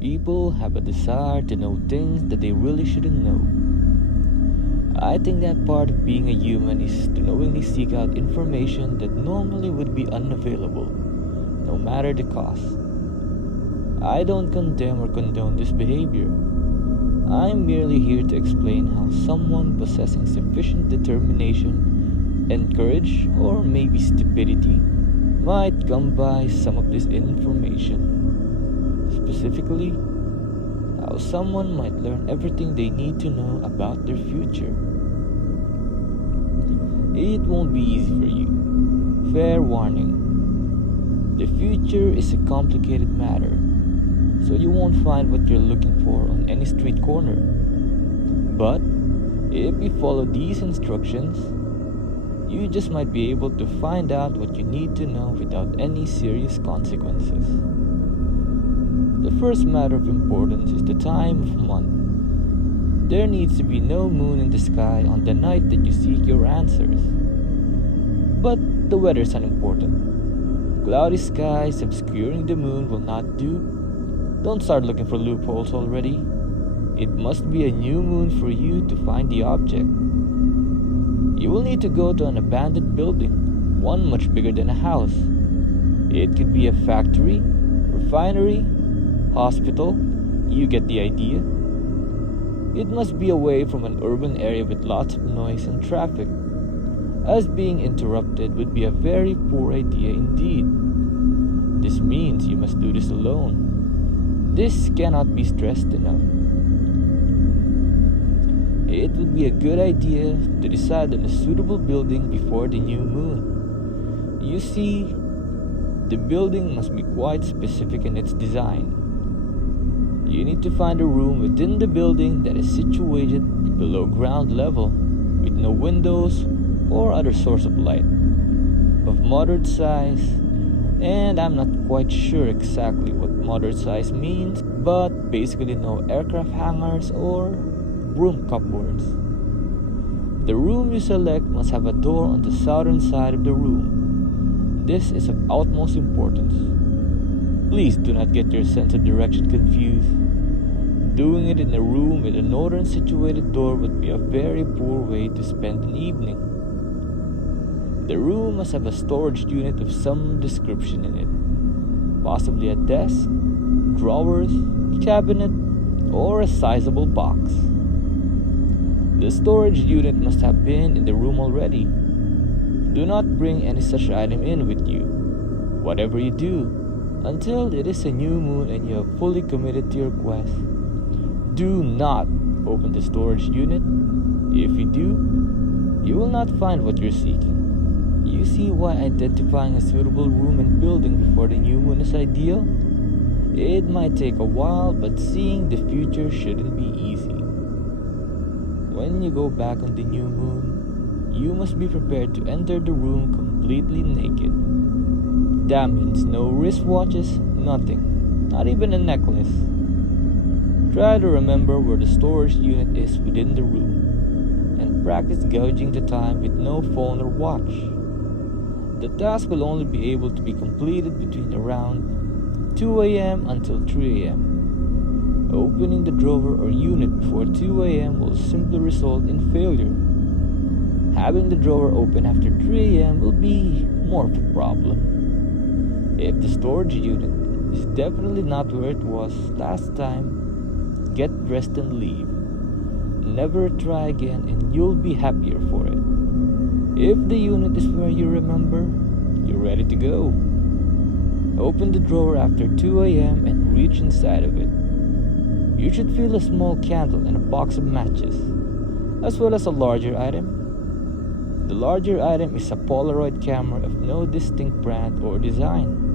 People have a desire to know things that they really shouldn't know. I think that part of being a human is to knowingly seek out information that normally would be unavailable, no matter the cost. I don't condemn or condone this behavior. I'm merely here to explain how someone possessing sufficient determination and courage, or maybe stupidity, might come by some of this information. Specifically, how someone might learn everything they need to know about their future. It won't be easy for you. Fair warning. The future is a complicated matter, so you won't find what you're looking for on any street corner. But if you follow these instructions, you just might be able to find out what you need to know without any serious consequences. The first matter of importance is the time of month. There needs to be no moon in the sky on the night that you seek your answers. But the weather is unimportant. Cloudy skies obscuring the moon will not do. Don't start looking for loopholes already. It must be a new moon for you to find the object. You will need to go to an abandoned building, one much bigger than a house. It could be a factory, refinery, hospital. You get the idea. It must be away from an urban area with lots of noise and traffic, as being interrupted would be a very poor idea indeed. This means you must do this alone. This cannot be stressed enough. It would be a good idea to decide on a suitable building before the new moon. You see, the building must be quite specific in its design. You need to find a room within the building that is situated below ground level, with no windows or other source of light, of moderate size, and I'm not quite sure exactly what moderate size means, but basically no aircraft hangars or broom cupboards. The room you select must have a door on the southern side of the room. This is of utmost importance. Please do not get your sense of direction confused. Doing it in a room with a northern situated door would be a very poor way to spend an evening. The room must have a storage unit of some description in it, possibly a desk, drawers, cabinet, or a sizable box. The storage unit must have been in the room already. Do not bring any such item in with you, whatever you do, until it is a new moon and you have fully committed to your quest. Do not open the storage unit. If you do, you will not find what you're seeking. You see why identifying a suitable room and building before the new moon is ideal? It might take a while, but seeing the future shouldn't be easy. When you go back on the new moon, you must be prepared to enter the room completely naked. That means no wristwatches, nothing, not even a necklace. Try to remember where the storage unit is within the room, and practice gauging the time with no phone or watch. The task will only be able to be completed between around 2 a.m. until 3 a.m. Opening the drawer or unit before 2 a.m. will simply result in failure. Having the drawer open after 3 a.m. will be more of a problem. If the storage unit is definitely not where it was last time, get dressed and leave. Never try again and you'll be happier for it. If the unit is where you remember, you're ready to go. Open the drawer after 2 a.m. and reach inside of it. You should feel a small candle and a box of matches, as well as a larger item. The larger item is a Polaroid camera of no distinct brand or design.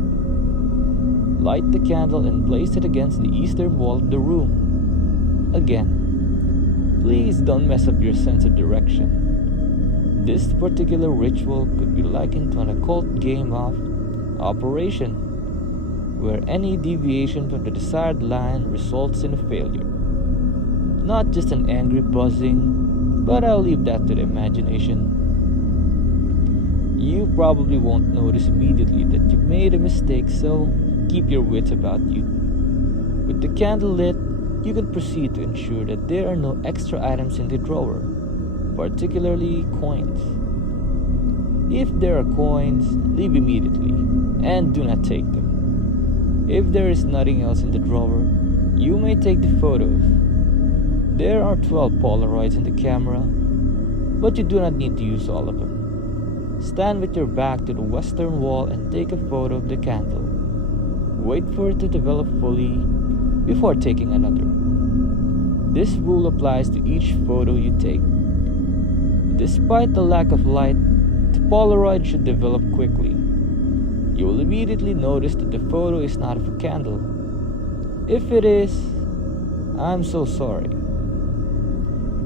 Light the candle and place it against the eastern wall of the room. Again, please don't mess up your sense of direction. This particular ritual could be likened to an occult game of Operation, where any deviation from the desired line results in a failure. Not just an angry buzzing, but I'll leave that to the imagination. You probably won't notice immediately that you've made a mistake, so keep your wits about you. With the candle lit, you can proceed to ensure that there are no extra items in the drawer, particularly coins. If there are coins, leave immediately and do not take them. If there is nothing else in the drawer, you may take the photos. There are 12 Polaroids in the camera, but you do not need to use all of them. Stand with your back to the western wall and take a photo of the candle. Wait for it to develop fully before taking another. This rule applies to each photo you take. Despite the lack of light, the Polaroid should develop quickly. You will immediately notice that the photo is not of a candle. If it is, I'm so sorry.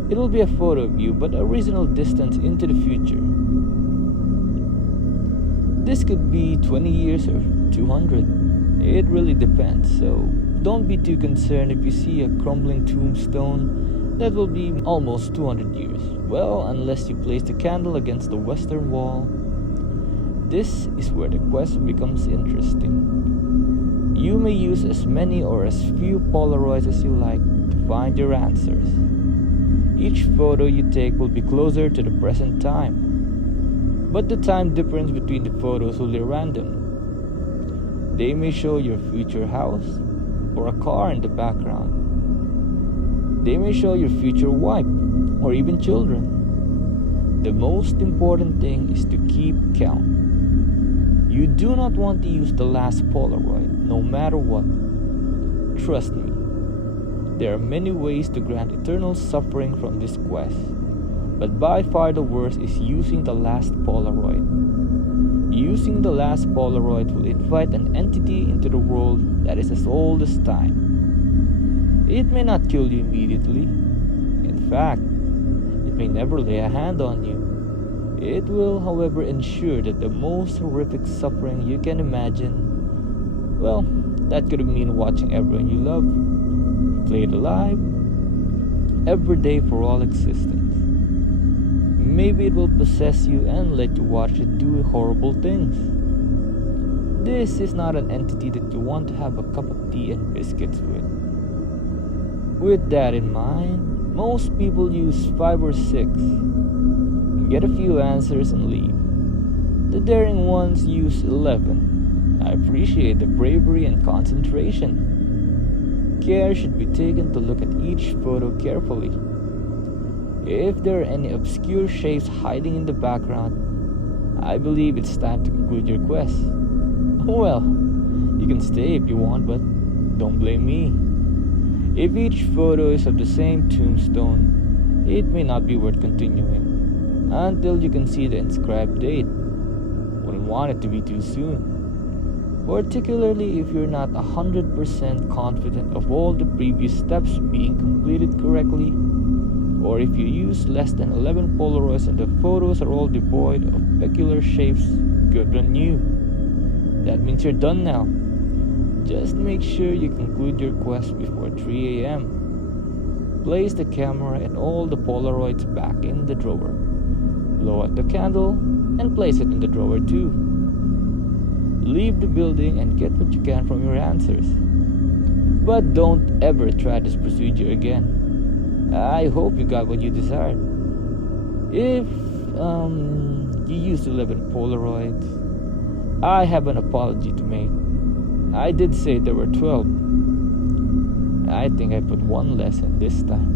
It will be a photo of you, but a reasonable distance into the future. This could be 20 years or 200. It really depends, so don't be too concerned if you see a crumbling tombstone that will be almost 200 years. Well, unless you place the candle against the western wall. This is where the quest becomes interesting. You may use as many or as few Polaroids as you like to find your answers. Each photo you take will be closer to the present time, but the time difference between the photos will be random. They may show your future house or a car in the background. They may show your future wife or even children. The most important thing is to keep count. You do not want to use the last Polaroid, no matter what. Trust me, there are many ways to grant eternal suffering from this quest, but by far the worst is using the last Polaroid. Using the last Polaroid will invite an entity into the world that is as old as time. It may not kill you immediately. In fact, it may never lay a hand on you. It will, however, ensure that the most horrific suffering you can imagine, well, that could mean watching everyone you love flayed alive every day for all existence. Maybe it will possess you and let you watch it do horrible things. This is not an entity that you want to have a cup of tea and biscuits with. With that in mind, most people use 5 or 6. Get a few answers and leave. The daring ones use 11. I appreciate the bravery and concentration. Care should be taken to look at each photo carefully. If there are any obscure shapes hiding in the background, I believe it's time to conclude your quest. Well, you can stay if you want, but don't blame me. If each photo is of the same tombstone, it may not be worth continuing until you can see the inscribed date. Wouldn't want it to be too soon, particularly if you're not 100% confident of all the previous steps being completed correctly, or if you use less than 11 Polaroids and the photos are all devoid of peculiar shapes. Good on you. That means you're done now. Just make sure you conclude your quest before 3 a.m. Place the camera and all the Polaroids back in the drawer. Blow out the candle and place it in the drawer too. Leave the building and get what you can from your answers. But don't ever try this procedure again. I hope you got what you desired. If you used 11 Polaroids, I have an apology to make. I did say there were 12. I think I put one less in this time.